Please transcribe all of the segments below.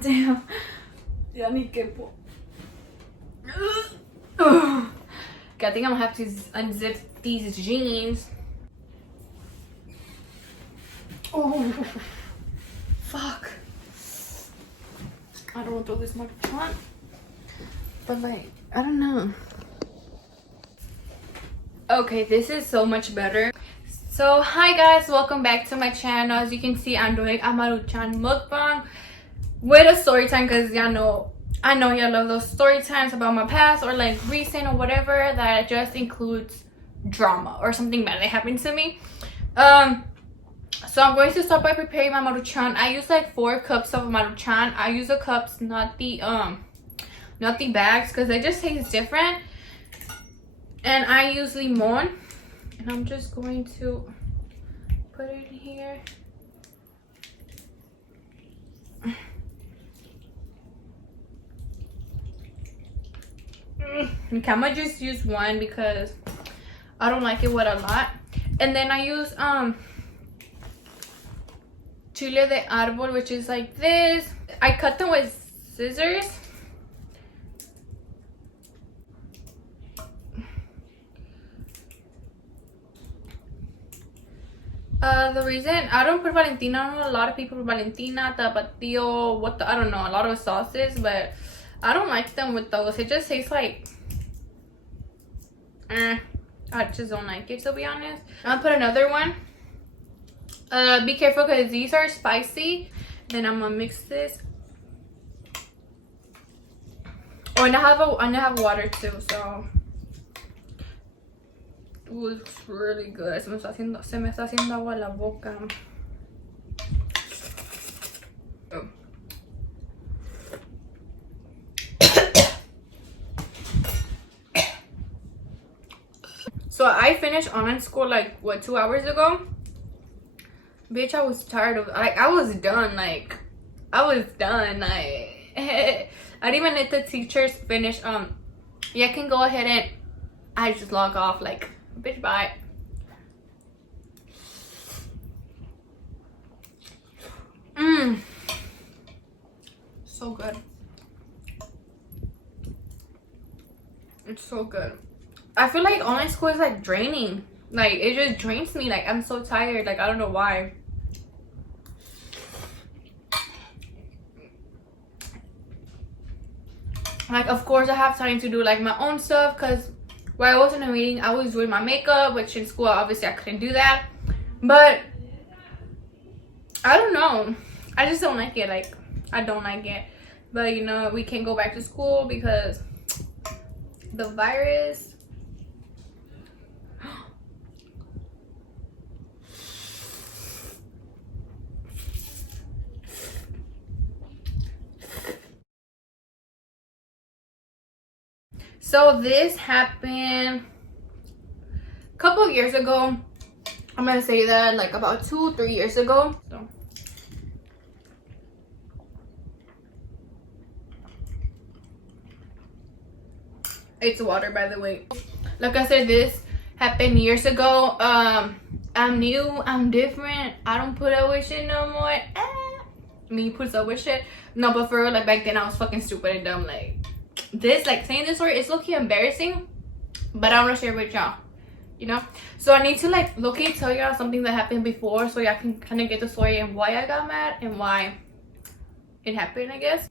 Damn. Ya ni quepo. Okay, I think I'm gonna have to unzip these jeans. Oh, fuck. I don't want to throw this much on. But like, I don't know. Okay, this is so much better. So hi guys, welcome back to my channel. As you can see, I'm doing a Maruchan mukbang with a story time because I know y'all love those story times about my past or like recent or whatever that just includes drama or something bad that happened to me. So I'm going to start by preparing my Maruchan. I use like 4 cups of Maruchan. I use the cups, not the bags, because they just taste different. And I use limon, and I'm just going to put it in here. Okay, I'm gonna just use one because I don't like it with a lot. And then I use chile de árbol, which is like this. I cut them with scissors. The reason I don't put Valentina, I know a lot of people put Valentina, tapatio, I don't know, a lot of sauces, but I don't like them with those. It just tastes like, I just don't like it, to be honest. I'll put another one. Be careful because these are spicy. Then I'm gonna mix this. Oh, and I have water too, so. Ooh, it's really good. Se me está haciendo agua la boca. Oh. So I finished online school like what, 2 hours ago. Bitch, I was tired of, like, I was done. I didn't even let the teachers finish. Yeah, I can go ahead and I just log off, like, bitch, bye. So good. It's so good. I feel like online school is like draining. Like, it just drains me. Like, I'm so tired. Like, I don't know why. Like, of course I have time to do like my own stuff, because while I was in a meeting I was doing my makeup, which in school obviously I couldn't do that. But I don't know, I just don't like it. Like, I don't like it. But you know, we can't go back to school because the virus. So this happened a couple of years ago. I'm gonna say that like about 2-3 years ago. So it's water, by the way. Like I said, this happened years ago. I'm new, I'm different. I don't put up with shit no more. Me puts up with shit. No, but for real, like back then I was fucking stupid and dumb. Like this, like saying this story, it's low-key embarrassing, but I want to share with y'all, you know. So I need to like low-key tell y'all something that happened before, so y'all can kind of get the story and why I got mad and why it happened, I guess.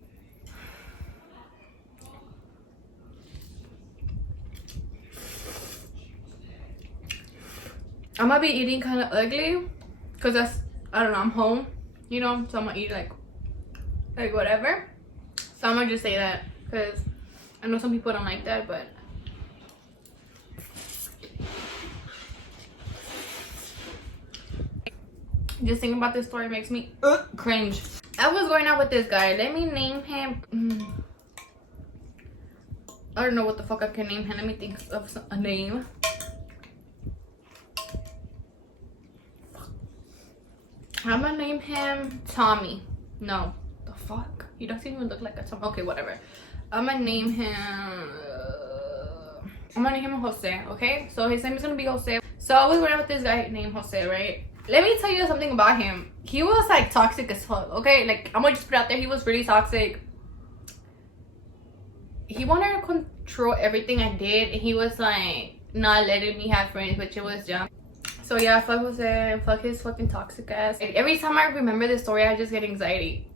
I'm gonna be eating kind of ugly because I don't know, I'm home, you know, so I'm gonna eat like whatever. So I'm gonna just say that because I know some people don't like that, but just thinking about this story makes me cringe. I was going out with this guy. Let me name him. I don't know what the fuck I can name him. Let me think of a name. I'm gonna name him Tommy. No, the fuck? He doesn't even look like a Tommy. Okay, whatever. I'm gonna name him Jose, okay? So his name is gonna be Jose. So I was going out with this guy named Jose, right? Let me tell you something about him. He was like toxic as fuck, okay? Like, I'm gonna just put it out there, he was really toxic. He wanted to control everything I did, and he was like not letting me have friends, which it was dumb. So yeah, fuck Jose, fuck his fucking toxic ass. Like, every time I remember this story, I just get anxiety.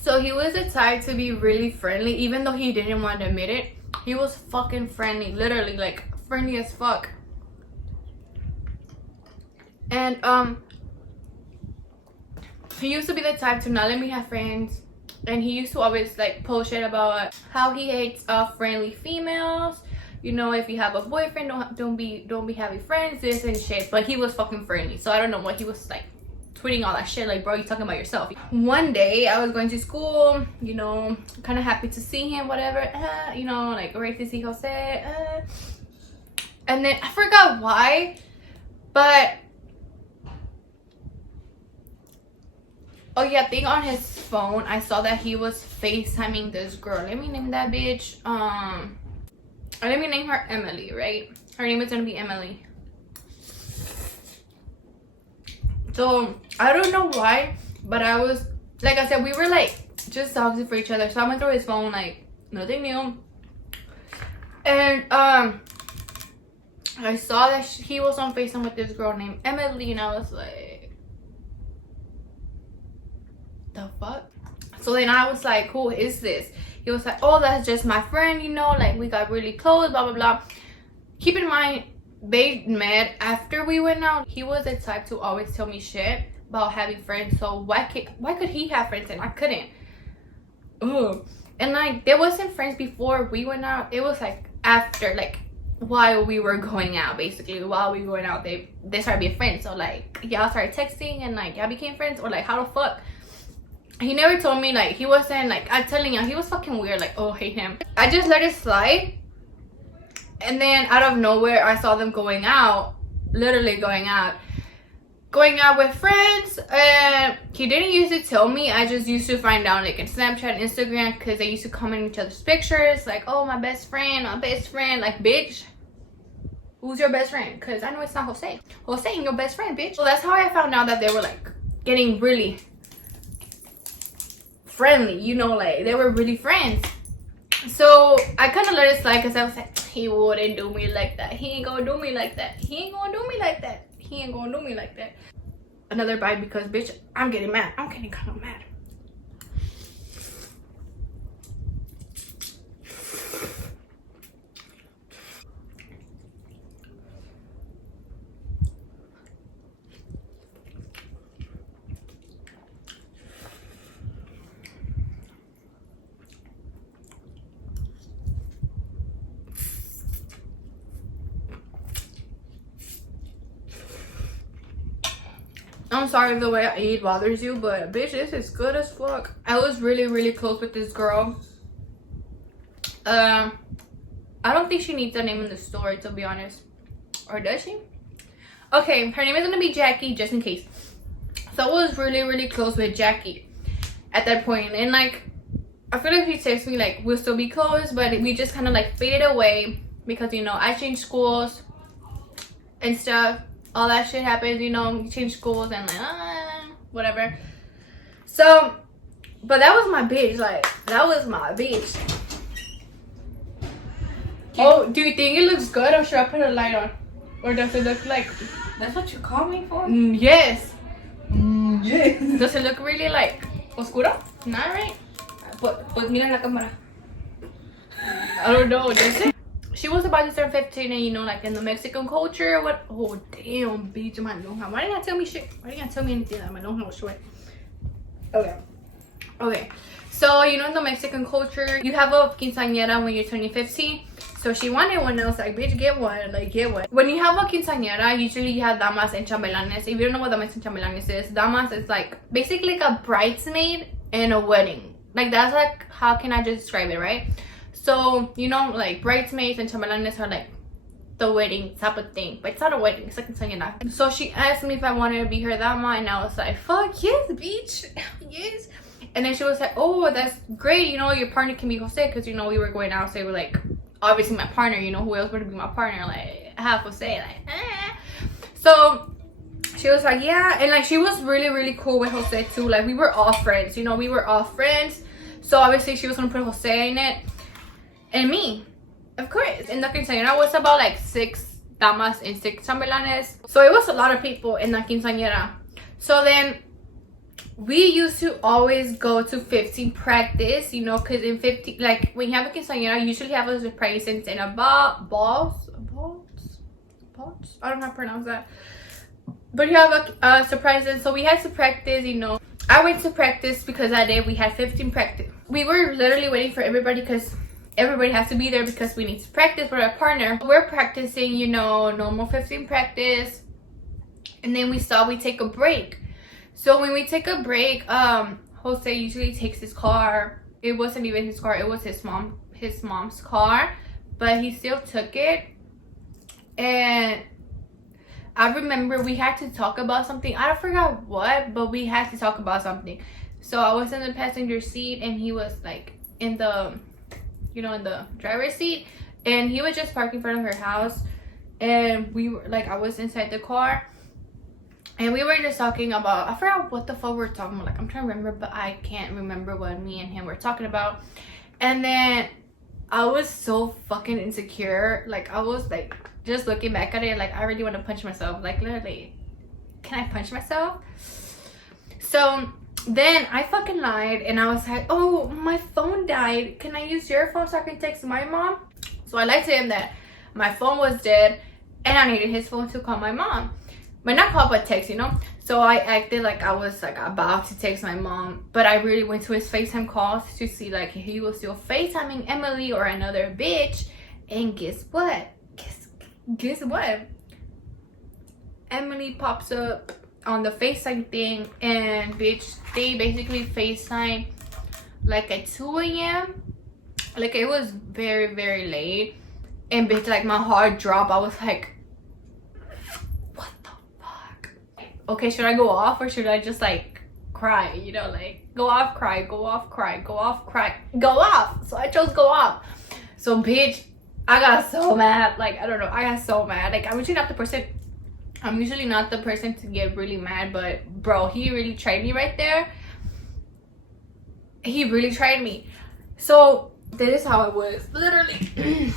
So he was the type to be really friendly, even though he didn't want to admit it. He was fucking friendly, literally, like friendly as fuck. And he used to be the type to not let me have friends, and he used to always like post shit about how he hates friendly females. You know, if you have a boyfriend, don't be having friends, this and shit. But he was fucking friendly, so I don't know what he was like tweeting all that shit. Like, bro, you talking about yourself. One day I was going to school, you know, kind of happy to see him, whatever, you know, like great to see Jose, and then I forgot why, but oh yeah, I think on his phone I saw that he was FaceTiming this girl. Let me name that bitch, let me name her Emily, right? Her name is gonna be Emily. So I don't know why, but I was, like I said, we were like just talking for each other. So I went through his phone, like nothing new, and I saw that he was on FaceTime with this girl named Emily, and I was like, the fuck? So then I was like, who is this? He was like, oh, that's just my friend, you know, like we got really close, blah blah blah. Keep in mind, they met after we went out. He was the type to always tell me shit about having friends, so why could he have friends and I couldn't? Ugh. And like, there wasn't friends before we went out. It was like after, like while we were going out, basically while we were going out, they started being friends. So like, y'all started texting and like y'all became friends, or like how the fuck? He never told me. Like, he wasn't like, I'm telling you, he was fucking weird. Like, oh, hate him. I just let it slide. And then out of nowhere, I saw them going out, literally going out with friends. And he didn't used to tell me. I just used to find out like in Snapchat, Instagram, because they used to comment in each other's pictures, like, oh, my best friend. Like, bitch, who's your best friend? Because I know it's not Jose. Jose ain't your best friend, bitch. So that's how I found out that they were like getting really friendly, you know, like they were really friends. So I kind of let it slide, because I was like, he wouldn't do me like that. He ain't gonna do me like that. He ain't gonna do me like that. He ain't gonna do me like that. Another bite, because bitch, I'm getting mad. I'm getting kind of mad. I'm sorry if the way I eat bothers you, but bitch, this is good as fuck. I was really close with this girl. I don't think she needs a name in the story, to be honest. Or does she? Okay, her name is gonna be Jackie, just in case. So I was really close with Jackie at that point. And like, I feel like if she texts me, like, we'll still be close, but we just kind of like faded away, because, you know, I changed schools and stuff. All that shit happens, you know, you change schools and like, whatever. So, but that was my bitch. Like, that was my bitch. Oh, do you think it looks good, or should I put a light on? Or does it look like... That's what you call me for? Yes. Yes. Does it look really like oscuro? Not right? Pues mira la cámara. I don't know, does it? She was about to turn 15, and you know, like in the Mexican culture, what? Oh damn, bitch, my lonja. Why didn't I tell me shit? Why didn't I tell me anything that my lonja was short? Okay. So you know, in the Mexican culture, you have a quinceañera when you're turning 15. So she wanted one. I was like, bitch, get one. Like, get one. When you have a quinceañera, usually you have damas and chambelanes. If you don't know what damas and chambelanes is, damas is like basically like a bridesmaid in a wedding. Like, that's like, how can I just describe it, right? So, you know, like bridesmaids and chambelanes are like the wedding type of thing, but it's not a wedding, it's like a quinceañera. So she asked me if I wanted to be her dama, and I was like, fuck yes, bitch, yes. And then she was like, oh, that's great, you know, your partner can be Jose, because, you know, we were going out, so they were like obviously my partner, you know, who else would be my partner? Like, I have to say, like, So she was like, yeah, and like she was really cool with Jose too. Like, we were all friends, you know, we were all friends. So obviously she was gonna put Jose in it, and me, of course. In the quinceañera was about like 6 damas and 6 chambelanes, so it was a lot of people in the quinceañera. So then we used to always go to 15 practice, you know, because in 15, like when you have a quinceañera, you usually have a surprise and a balls. I don't know how to pronounce that, but you have a surprise. And so we had to practice, you know. I went to practice because that day we had 15 practice. We were literally waiting for everybody because everybody has to be there because we need to practice with our partner. We're practicing, you know, normal 15 practice, and then we take a break. So when we take a break, Jose usually takes his car. It wasn't even his car, it was his mom's car, but he still took it. And I remember we had to talk about something. I don't forgot what, but we had to talk about something. So I was in the passenger seat and he was like in the, you know, in the driver's seat, and he was just parked in front of her house, and we were like, I was inside the car, and we were just talking about, I forgot what the fuck we were talking about. Like, I'm trying to remember, but I can't remember what me and him were talking about. And then I was so fucking insecure. Like, I was like, just looking back at it, like, I really want to punch myself. Like, literally, can I punch myself? So then I fucking lied, and I was like, oh, my phone died. Can I use your phone so I can text my mom? So I lied to him that my phone was dead and I needed his phone to call my mom. But not call, but text, you know? So I acted like I was like about to text my mom, but I really went to his FaceTime calls to see like if he was still FaceTiming Emily or another bitch. And guess what? Guess what? Emily pops up on the FaceTime thing, and bitch, they basically FaceTime like at 2 a.m. Like, it was very late, and bitch, like, my heart dropped. I was like, what the fuck? Okay, should I go off or should I just like cry? You know, like, go off, cry, go off, cry, go off, cry, go off. So I chose go off. So bitch, I got so mad. Like, I don't know, I got so mad. Like, I'm usually not the person to get really mad, but bro, he really tried me right there. He really tried me. So this is how it was, literally.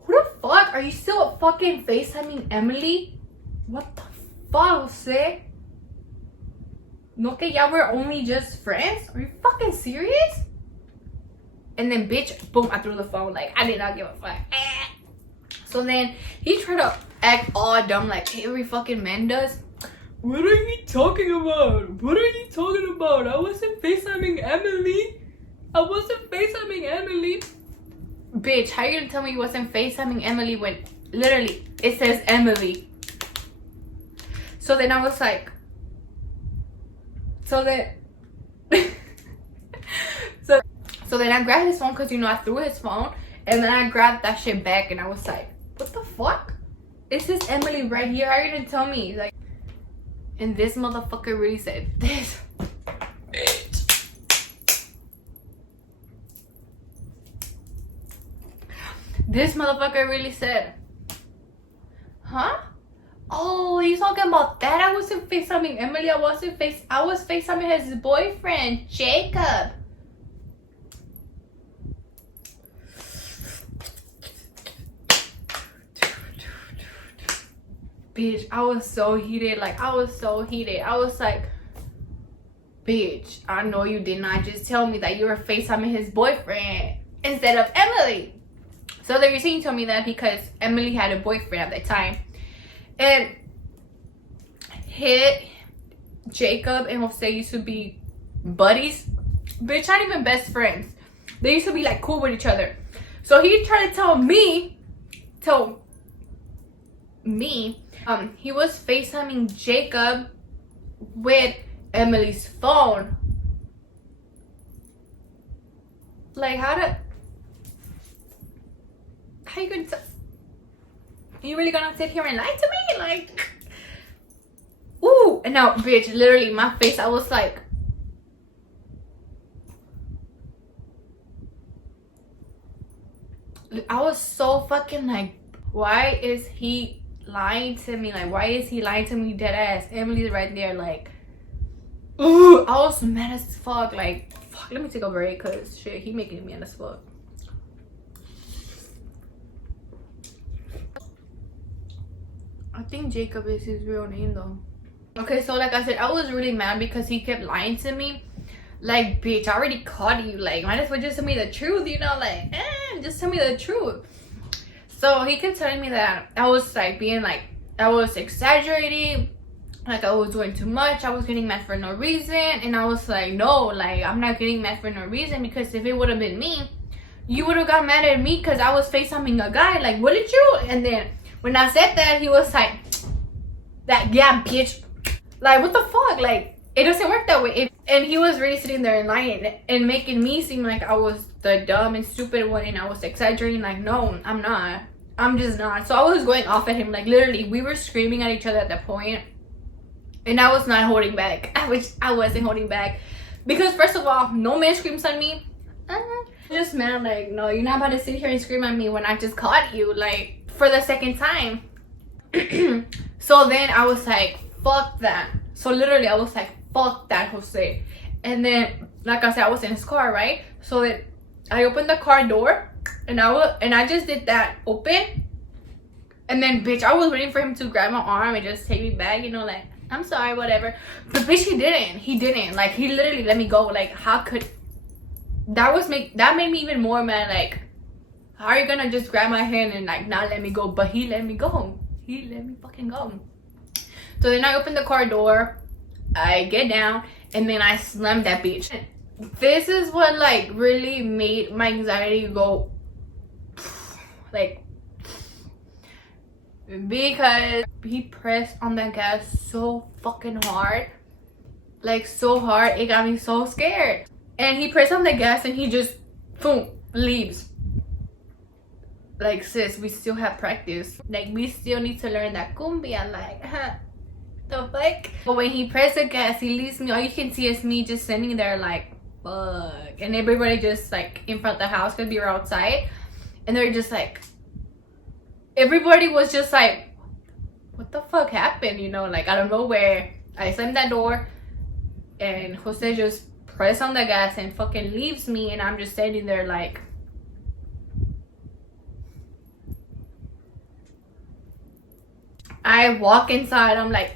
Who the fuck? Are you still fucking FaceTiming Emily? What the fuck, Jose? No, que ya we're only just friends? Are you fucking serious? And then bitch, boom, I threw the phone. Like, I did not give a fuck. So then he tried to act all dumb like every fucking man does. What are you talking about? What are you talking about? I wasn't FaceTiming Emily. I wasn't FaceTiming Emily. Bitch, how you gonna tell me you wasn't FaceTiming Emily when literally it says Emily? So then I was like, so then I grabbed his phone because, you know, I threw his phone, and then I grabbed that shit back and I was like, what the fuck? It says Emily right here. How are you gonna tell me? Like, and this motherfucker really said this. Bitch. This motherfucker really said, huh? Oh, he's talking about that? I wasn't FaceTiming Emily. I was FaceTiming his boyfriend, Jacob. Bitch, I was so heated. Like, I was so heated. I was like, bitch, I know you did not just tell me that you were FaceTiming his boyfriend instead of Emily. So the reason you told me that because Emily had a boyfriend at that time. And Jacob and Jose used to be buddies. Bitch, not even best friends. They used to be like cool with each other. So he tried to tell me, he was FaceTiming Jacob with Emily's phone. Like, how you gonna you really gonna sit here and lie to me? Like, ooh, And now, bitch, literally, my face, I was like, I was so fucking like, why is he lying to me? Like, why is he lying to me dead ass? Emily's right there, like, ooh, I was mad as fuck. Like, fuck, let me take a break, cause shit, he making me mad as fuck. I think Jacob is his real name though. Okay, so like I said, I was really mad because he kept lying to me. Like, bitch, I already caught you. Like, might as well just tell me the truth, you know? Like, just tell me the truth. So he kept telling me that I was like being like, I was exaggerating, like I was doing too much, I was getting mad for no reason. And I was like, no, like I'm not getting mad for no reason, because if it would have been me, you would have got mad at me because I was FaceTiming a guy. Like, wouldn't you? And then when I said that, he was like, that, yeah, bitch. Like, what the fuck? Like, it doesn't work that way. And he was really sitting there and lying and making me seem like I was the dumb and stupid one and I was exaggerating. Like, no, I'm not. I'm just not. So I was going off at him. Like, literally, we were screaming at each other at that point. And I was not holding back. I wasn't holding back. Because, first of all, no man screams at me. Just man, like, no, you're not about to sit here and scream at me when I just caught you, like, for the second time. So then I was like, fuck that. So literally, I was like, fuck that, Jose. And then, like I said, I was in his car, right? So then I opened the car door, and I just did that open. And then, bitch, I was waiting for him to grab my arm and just take me back, you know, like, I'm sorry, whatever. But bitch, he didn't. Like, he literally let me go. Like, how could that made me even more mad. Like, how are you gonna just grab my hand and like not let me go? But he let me go. He let me fucking go. So then I opened the car door, I get down, and then I slammed that bitch. This is what like really made my anxiety go like, because he pressed on the gas so fucking hard, like so hard, it got me so scared. And he pressed on the gas and he just boom leaves. Like, sis, we still have practice. Like, we still need to learn that cumbia. Like, the fuck? But when he pressed the gas, he leaves me. All you can see is me just sitting there like, fuck. And everybody just like in front of the house, because we were outside. And they're just like, everybody was just like, what the fuck happened? You know, like, out of nowhere, I slammed that door and Jose just pressed on the gas and fucking leaves me. And I'm just standing there like, I walk inside. I'm like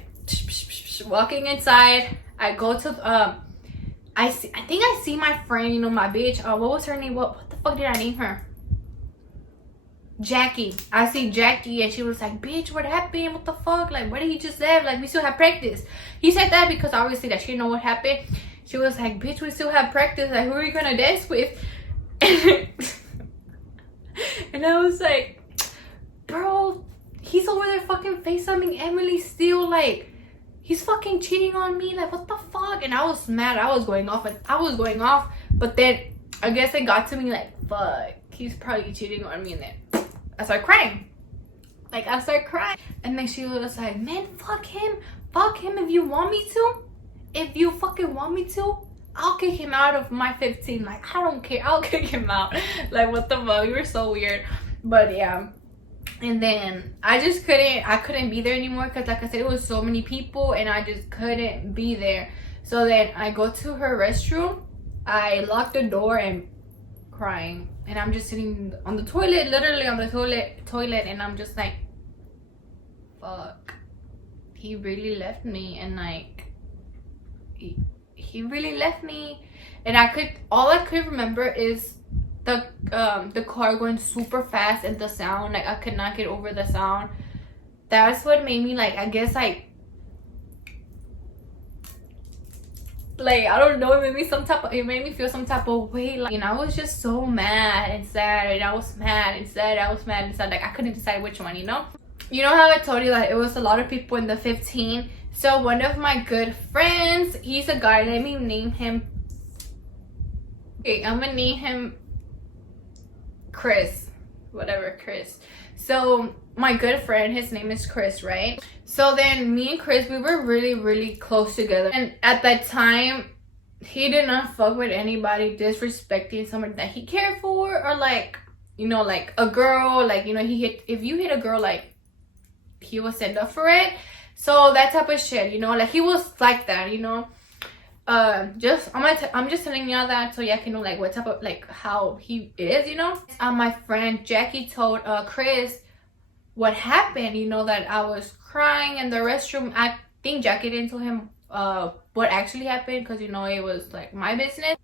walking inside. I go to I think I see my friend, you know, my bitch. What was her name? What the fuck did I name her? Jackie. I see Jackie and she was like, bitch, what happened? What the fuck? Like, where did he just leave? Like, we still have practice. He said that because obviously that she didn't know what happened. She was like, bitch, we still have practice. Like, who are you gonna dance with? And I was like, bro, he's over there fucking FaceTiming Emily still. Like, he's fucking cheating on me. Like, what the fuck? And I was mad. I was going off. But then I guess it got to me like, fuck, he's probably cheating on me. And then I started crying. Like, I started crying. And then she was like, man, fuck him. Fuck him if you want me to. If you fucking want me to, I'll kick him out of my 15. Like, I don't care. I'll kick him out. Like, what the fuck? You were so weird. But yeah. And then I couldn't be there anymore because, like I said, it was so many people and I just couldn't be there. So then I go to her restroom. I lock the door and crying. And I'm just sitting on the toilet, literally on the toilet, and I'm just like, fuck. He really left me. And like, he really left me. And all I could remember is the car going super fast and the sound. Like, I could not get over the sound. That's what made me, like, I guess, like I don't know, it made me feel some type of way. Like, and I was just so mad and sad, and I was mad and sad, like I couldn't decide which one, you know how I told you that it was a lot of people in the 15. So one of my good friends, he's a guy, let me name him. Okay, I'm gonna name him Chris. Whatever, Chris. So my good friend, his name is Chris, right? So then me and Chris, we were really, really close together. And at that time, he did not fuck with anybody disrespecting somebody that he cared for, or like, you know, like a girl, like, you know, if you hit a girl, like, he will stand up for it. So that type of shit, you know, like he was like that, you know. I'm just telling y'all that so y'all can know like what type of, like, how he is, you know. My friend Jackie told Chris what happened, you know, that I was crying in the restroom. I think Jackie didn't tell him what actually happened, because, you know, it was like my business.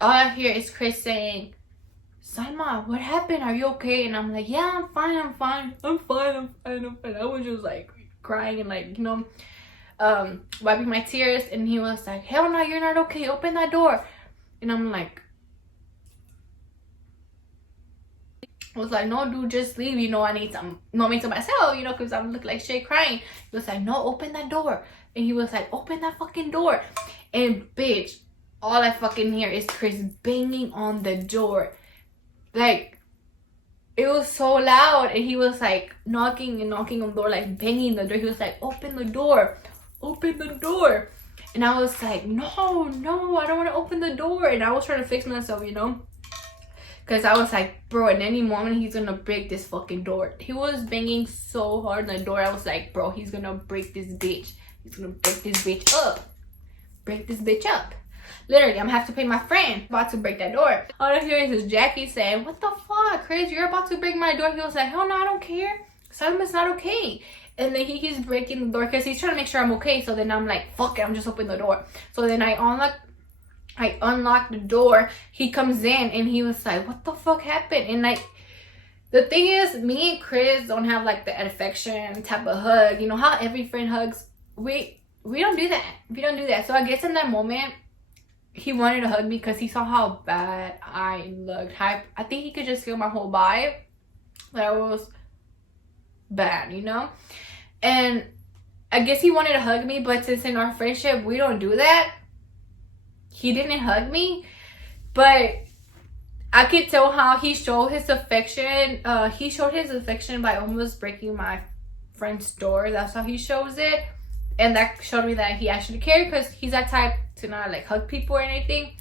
All I hear is Chris saying, Salma, what happened? Are you okay? And I'm like, yeah, I'm fine. I was just like crying and, like, you know, wiping my tears. And he was like, hell no, you're not okay. Open that door. And I'm like, I was like, no, dude, just leave. You know, I need some moment to myself, you know, because I'm looking like shit crying. He was like, no, open that door. And he was like, open that fucking door. And bitch, all I fucking hear is Chris banging on the door. Like, it was so loud. And he was like knocking on the door, like banging the door. He was like, open the door. And I was like, no, I don't want to open the door. And I was trying to fix myself, you know, because I was like, bro, at any moment he's gonna break this fucking door. He was banging so hard on the door. I was like, bro, he's gonna break this bitch. He's gonna break this bitch up. Literally, I'm gonna have to pay my friend about to break that door. All I hear is Jackie saying, what the fuck, Chris, you're about to break my door. He was like, hell no, I don't care. Salma's not okay. And then he keeps breaking the door because he's trying to make sure I'm okay. So then I'm like, fuck it, I'm just opening the door. So then I unlock the door. He comes in and he was like, what the fuck happened? And like, the thing is, me and Chris don't have like the affection type of hug. You know how every friend hugs? We don't do that. So I guess in that moment, he wanted to hug me because he saw how bad I looked. I think he could just feel my whole vibe. That was bad, you know? And I guess he wanted to hug me, but since in our friendship, we don't do that. He didn't hug me, but I could tell how he showed his affection. He showed his affection by almost breaking my friend's door. That's how he shows it. And that showed me that he actually cared, because he's that type to not like hug people or anything.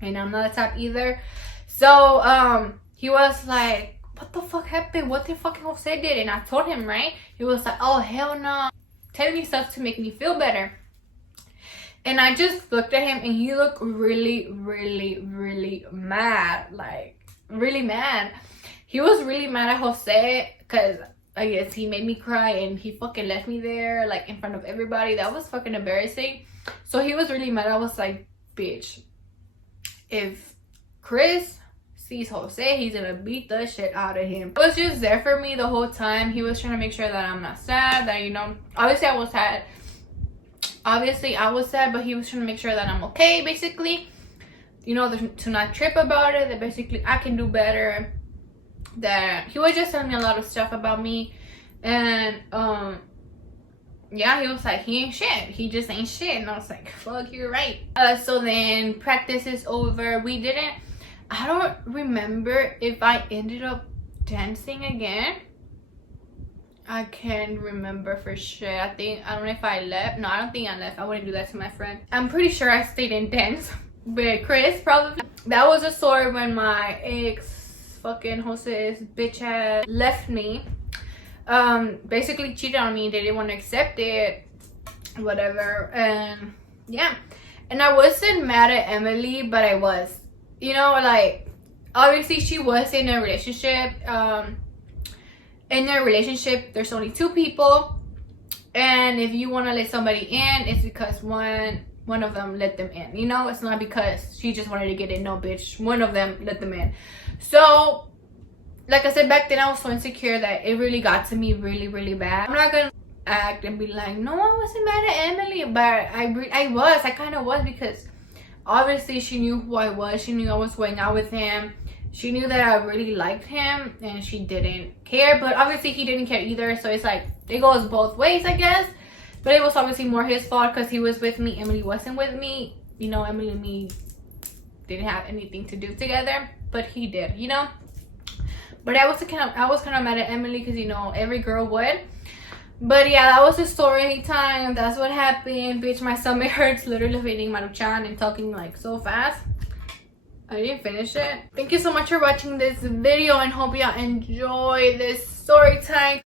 And I'm not that type either. So he was like, what the fuck happened? What the fucking Jose did? And I told him, right? He was like, oh hell no. Telling me stuff to make me feel better. And I just looked at him and he looked really, really, really mad. Like, really mad. He was really mad at Jose because I guess he made me cry and he fucking left me there, like, in front of everybody. That was fucking embarrassing. So he was really mad. I was like, bitch, if Chris sees Jose, he's gonna beat the shit out of him. He was just there for me the whole time. He was trying to make sure that I'm not sad, that, you know, obviously I was sad, but he was trying to make sure that I'm okay, basically, you know, to not trip about it, that basically I can do better, that he was just telling me a lot of stuff about me. And yeah, he was like, he ain't shit, he just ain't shit. And I was like, fuck, you're right. So then practice is over. I don't remember if I ended up dancing again. I can't remember for sure. I don't know if I left. No, I don't think I left. I wouldn't do that to my friend. I'm pretty sure I stayed in dance with Chris, probably. That was a story when my ex, fucking Jose's bitch ass, left me. Basically cheated on me. They didn't want to accept it, whatever. And yeah, and I wasn't mad at Emily, but I was, you know, like, obviously she was in a relationship. In their relationship, there's only two people, and if you want to let somebody in, it's because one of them let them in, you know. It's not because she just wanted to get in. No, bitch, one of them let them in. So like I said, back then I was so insecure that it really got to me really, really bad. I'm not gonna act and be like, no, I wasn't mad at Emily, but I kind of was, because obviously she knew who I was. She knew I was going out with him. She knew that I really liked him, and she didn't care, but obviously he didn't care either. So it's like, it goes both ways, I guess. But it was obviously more his fault because he was with me. Emily wasn't with me. You know, Emily and me didn't have anything to do together, but he did, you know. But I was kind of mad at Emily because, you know, every girl would. But yeah, that was the story time. That's what happened. Bitch, my stomach hurts literally eating Maruchan and talking like so fast. I didn't finish it. Thank you so much for watching this video and hope y'all enjoy this story time.